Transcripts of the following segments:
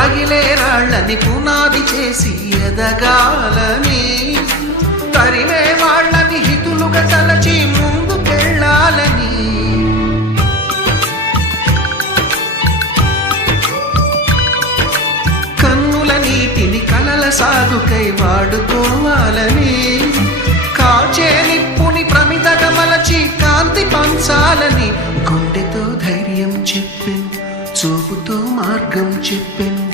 తగిలే రాళ్ళని పునాది చేసి ఎదగాలని, తరిమే వాళ్ళని హితులుగా తలచి ముందుకెళ్ళాలని, కన్నుల నీటిని కలల సాగుకై వాడుకోవాలని, కాచే నిప్పుని ప్రమిదగా మలచి కాంతి పంచాలని, గుండెతో ధైర్యం చెప్పెను, చూపుతో మార్గం చెప్పెను,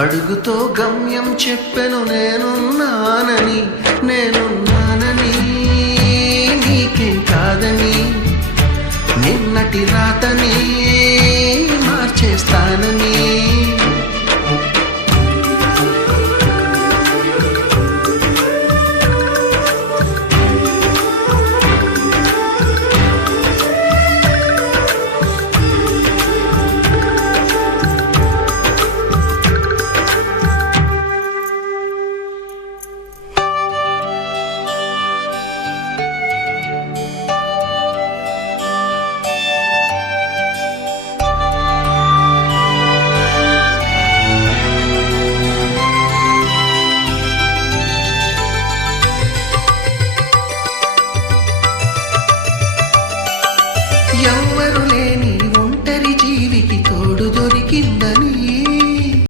అడుగుతో గమ్యం చెప్పెను, నేనున్నానని నేనున్నానని, నీకేం కాదని, నిన్నటి రాతని మార్చేస్తానని. ఎవ్వరు లేని ఒంటరి జీవికి తోడు దొరికిందని,